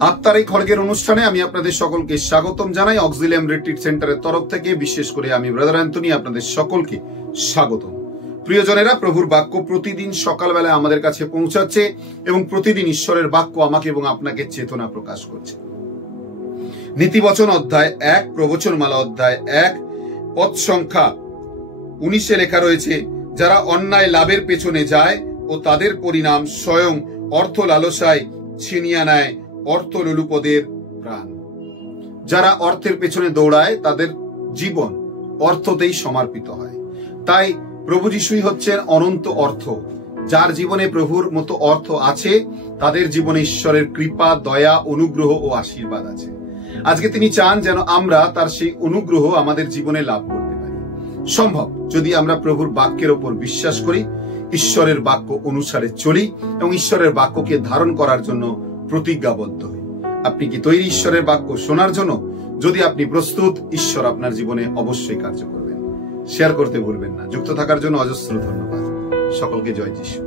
আত্মার এই খড়গের অনুষ্ঠানে আমি আপনাদের সকলকে স্বাগতম জানাই। অক্সিলিয়াম রিট্রিট সেন্টারের তরফ থেকে বিশেষ করে আমি ব্রাদার অ্যান্থনি আপনাদের সকলকে স্বাগতম। প্রিয়জনেরা, প্রভুর বাক্য প্রতিদিন সকালবেলা আমাদের কাছে পৌঁছাচ্ছে এবং প্রতিদিন ঈশ্বরের বাক্য আমাকে এবং আপনাকে চেতনা প্রকাশ করছে। নীতিবচন অধ্যায় 1, প্রবচনমালা অধ্যায় 1, পদ সংখ্যা 19-এ লেখা রয়েছে, যারা অন্যায় লাভের পেছনে যায় ও তাদের পরিণাম স্বয়ং অর্থ লালসায় ছিনিয়ে নেয় অর্থলোলুপদের প্রাণ। যারা অর্থের পেছনে দৌড়ায় তাদের জীবন অর্থতেই সমর্পিত হয়। তাই প্রভু যিশুই হচ্ছেন অনন্ত অর্থ। যার জীবনে প্রভুর মতো অর্থ আছে তাদের জীবনে ঈশ্বরের কৃপা, দয়া, অনুগ্রহ ও আশীর্বাদ আছে। আজকে তিনি চান যেন আমরা তার সেই অনুগ্রহ আমাদের জীবনে লাভ করতে পারি। সম্ভব যদি আমরা প্রভুর বাক্যের ওপর বিশ্বাস করি, ঈশ্বরের বাক্য অনুসারে চলি এবং ঈশ্বরের বাক্যকে ধারণ করার জন্য প্রতিজ্ঞাবদ্ধ হই। আপনি কি তৈরি ঈশ্বরের বাক্য শোনার জন্য? যদি আপনি প্রস্তুত, ঈশ্বর আপনার জীবনে অবশ্যই কার্য করবেন। শেয়ার করতে ভুলবেন না। যুক্ত থাকার জন্য অজস্র ধন্যবাদ। সকলকে জয় যিশু।